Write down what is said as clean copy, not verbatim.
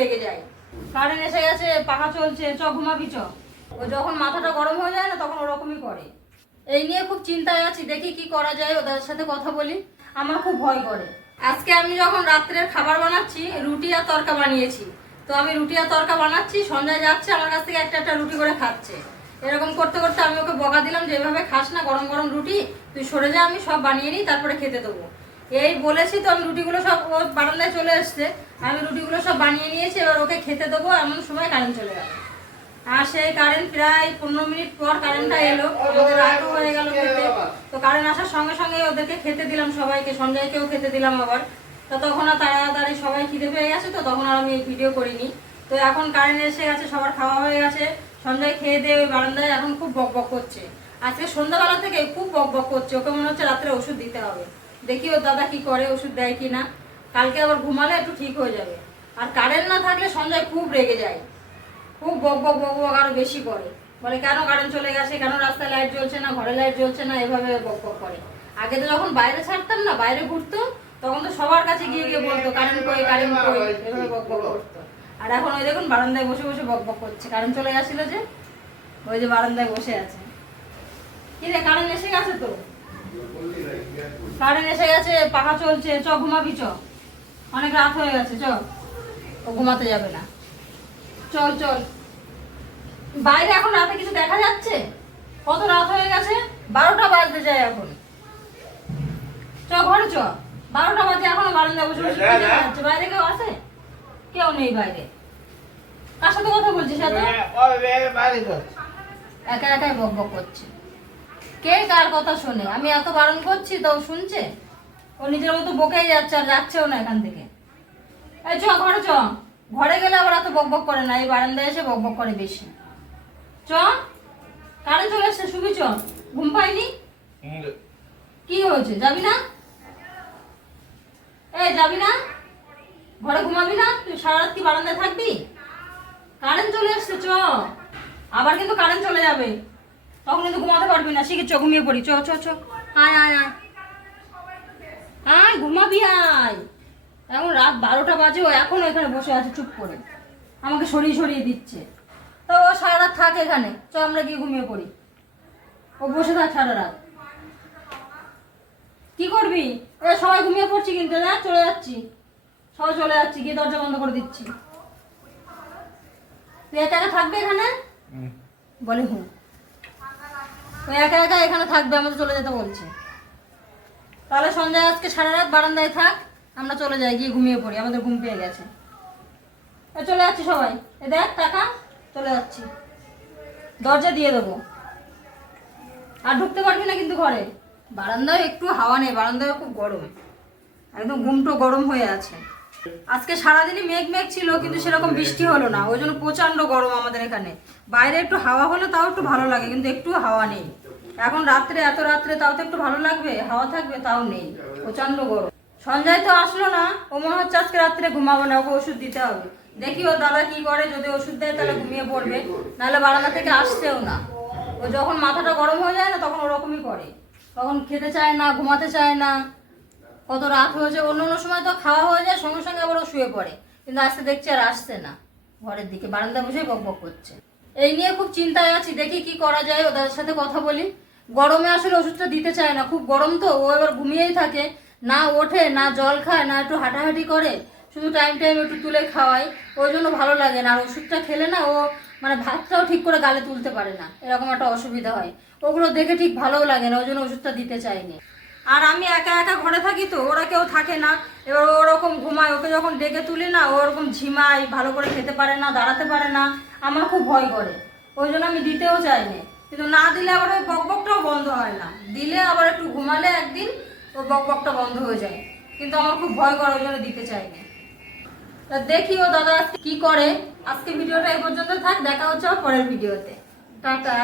রেগে যায়। কারেন্ট এসে গেছে, পাখা চলছে, চ ঘুমাবি চ। ও যখন মাথাটা গরম হয়ে যায় না তখন ওরকমই করে। এই নিয়ে খুব চিন্তায় আছি, দেখি কি করা যায়, ওদের সাথে কথা বলি। আমার খুব ভয় করে। আজকে আমি যখন রাত্রের খাবার বানাচ্ছি, রুটি আর তরকা বানিয়েছি, তো আমি রুটি আর তরকা বানাচ্ছি, সঞ্জয় যাচ্ছে আমার কাছ থেকে একটা একটা রুটি করে খাচ্ছে। এরকম করতে করতে আমি ওকে বকা দিলাম যে এভাবে খাস না, গরম গরম রুটি, তুই সরে যা, আমি সব বানিয়ে নিই তারপরে খেতে দেবো। এই বলেছি তো আমি রুটিগুলো সব, ও বারান্দায় চলে এসছে, আমি রুটিগুলো সব বানিয়ে নিয়েছি, এবার ওকে খেতে দেবো, এমন সময় কারেন্ট চলে গেল। আর সেই কারেন্ট প্রায় 15 মিনিট পর কারেন্টটা এলো, আমাদের রাতও হয়ে গেল খেতে। তো কারেন্ট আসার সঙ্গে সঙ্গে ওদেরকে খেতে দিলাম, সবাইকে, সঞ্জয়কেও খেতে দিলাম আবার। তো তখন আর তাড়াতাড়ি সবাই খিদে পেয়ে গেছে, তো তখন আর আমি ভিডিও করিনি। তো এখন কারেন্ট এসে গেছে, সবার খাওয়া হয়ে গেছে, সঞ্জয় খেয়ে দিয়ে ওই বারান্দায় এখন খুব বক বক করছে। আজকে সন্ধ্যাবেলা থেকে খুব বক বক করছে, ওকে মনে হচ্ছে রাত্রে ওষুধ দিতে হবে। দেখি ওর দাদা কি করে, ওষুধ দেয় কি না। কালকে আবার ঘুমালে একটু ঠিক হয়ে যাবে। আর কারেন্ট না থাকলে সঞ্জয় খুব রেগে যায়, খুব বক বক বক বক আরো বেশি করে, বলে কেন কারেন্ট চলে গেছে, কেন রাস্তায় লাইট জ্বলছে না, ঘরে লাইট জ্বলছে না, এভাবে বক বক করে। আগে তো যখন বাইরে ছাড়তাম না, বাইরে ঘুরতো, তখন তো সবার কাছে গিয়ে গিয়ে বলতো কারেন্ট কই, কারেন্ট কই, এভাবে বক বক করতো। আর এখন ওই দেখুন বারান্দায় বসে বসে বক বক করছে, কারেন্ট চলে গেছিল যে, ওই যে বারান্দায় বসে আছে। কি রে, কারেন্ট এসে গেছে তো, কারেন্ট এসে গেছে, পাখা চলছে, চ ঘুমাবি চ, অনেক রাত হয়ে গেছে, চ। ও ঘুমাতে যাবে না, চল চল। বাইরে এখন রাতে কিছু দেখা যাচ্ছে? কত রাত হয়ে গেছে, 12টা বাজতে যায় এখন। চ ঘরে চ, 12টা বাজে, এখনো বারান্দায় বসে বসে কি দেখা যাচ্ছে? বাইরে কেউ আছে? কেউ নেই বাইরে। কার সাথে কথা বলছিস এত? একা একাই বক বক করছে। কে কার কথা শোনে? আমি এত বারণ করছি তো শুনছে? ও নিজের মতো বকেই যাচ্ছে, আর যাচ্ছেও না এখান থেকে। এই চ ঘরে চ, ঘরে গেলে আবার এত বক বক করে না, এই বারান্দায় এসে বক বক করে বেশি। চ, কারেন্ট চলে এসছে, শুবি চ। ঘুম পাইনি? কি হয়েছে, যাবি না? এই যাবি না? ঘরে ঘুমাবি না? তুই সারা রাত কি বারান্দায় থাকবি? কারেন্ট চলে এসছে, চ। আবার কিন্তু কারেন্ট চলে যাবে, তখন কিন্তু ঘুমাতে পারবি না, শিখে চ, ঘুমিয়ে পড়ি, চ চ চ। আয় আয় আয় আয়, ঘুমাবি আয়। এখন রাত 12টা বাজে, ও এখনো এখানে বসে আছে চুপ করে, আমাকে সরিয়ে সরিয়ে দিচ্ছে। তো ও সারা রাত থাকে এখানে, চ আমরা গিয়ে ঘুমিয়ে পড়ি। ও বসে থাক সারা রাত, কি করবি? এ সবাই ঘুমিয়ে পড়ছি কিন্তু, না চলে যাচ্ছি, সবাই চলে যাচ্ছি, গিয়ে দরজা বন্ধ করে দিচ্ছি। তুই একা একা থাকবে এখানে? বলে হুম, ওই একা একা এখানে থাকবে, আমাদের চলে যেতে বলছে। তাহলে সঞ্জয় আজকে সারা রাত বারান্দায় থাক, আমরা চলে যাই, গিয়ে ঘুমিয়ে পড়ি, আমাদের ঘুম পেয়ে গেছে। চলে যাচ্ছি সবাই, এ দেখ টাকা, চলে যাচ্ছি, দরজা দিয়ে দেবো। আর ঢুকতে পারবি না কিন্তু ঘরে, বারান্দায় একটু হাওয়া নেই, বারান্দায় খুব গরম, একদম ঘুমটো গরম হয়ে আছে। আজকে সারাদিনই মেঘ মেঘ ছিল, কিন্তু সেরকম বৃষ্টি হলো না, ওই জন্য প্রচন্ড গরম আমাদের এখানে। বাইরে একটু হাওয়া হলে তাও একটু ভালো লাগে, কিন্তু একটু হাওয়া নেই। এখন রাত্রে, এত রাত্রে তাও তো একটু ভালো লাগবে, হাওয়া থাকবে, তাও নেই, প্রচন্ড গরম। সঞ্জয় তো আসলো না, ও মনে হচ্ছে আজকে রাত্রে ঘুমাবো না, ওকে ওষুধ দিতে হবে। দেখি ও দাদা কি করে, যদি ওষুধ দেয় তাহলে ঘুমিয়ে পড়বে, নাহলে বারান্দা থেকে আসছেও না। ও যখন মাথাটা গরম হয়ে যায় না তখন ওরকমই করে, তখন খেতে চায় না, ঘুমাতে চায় না। কত রাত হয়েছে, অন্য অন্য সময় তো খাওয়া হয়ে যায় সঙ্গে সঙ্গে আবার ও শুয়ে পড়ে, কিন্তু আজকে দেখছি আর আসছে না, ঘরের দিকে বারান্দা বসে বক বক করছে। এই নিয়ে খুব চিন্তায় আছি, দেখি কি করা যায়, ওদের সাথে কথা বলি। গরমে আসলে ওষুধটা দিতে চায় না, খুব গরম তো, ও এবার ঘুমিয়েই থাকে, না ওঠে, না জল খায়, না একটু হাঁটাহাঁটি করে, শুধু টাইম টাইম একটু তুলে খাওয়াই, ওই জন্য ভালো লাগে না। আর ওষুধটা খেলে না ও মানে ভাতটাও ঠিক করে গালে তুলতে পারে না, এরকম একটা অসুবিধা হয়, ওগুলো দেখে ঠিক ভালোও লাগে না, ওই জন্য ওষুধটা দিতে চাইনি। আর আমি একা একা ঘরে থাকি তো, ওরা কেউ থাকে না, এবার ওরকম ঘুমায়, ওকে যখন ডেকে তুলি না ও ওরকম ঝিমায়, ভালো করে খেতে পারে না, দাঁড়াতে পারে না, আমার খুব ভয় করে, ওই জন্য আমি দিতেও চাইনি। কিন্তু না দিলে আবার ওই বকবকটাও বন্ধ হয় না, দিলে আবার একটু ঘুমালে একদিন ওই বকবকটা বন্ধ হয়ে যায়, কিন্তু আমার খুব ভয় করে, ওই জন্য দিতে চাইনি। তা দেখি ও দাদা আজকে কি করে। আজকে ভিডিওটা এই পর্যন্ত থাক, দেখা হচ্ছে আবার পরের ভিডিওতে, টাটা।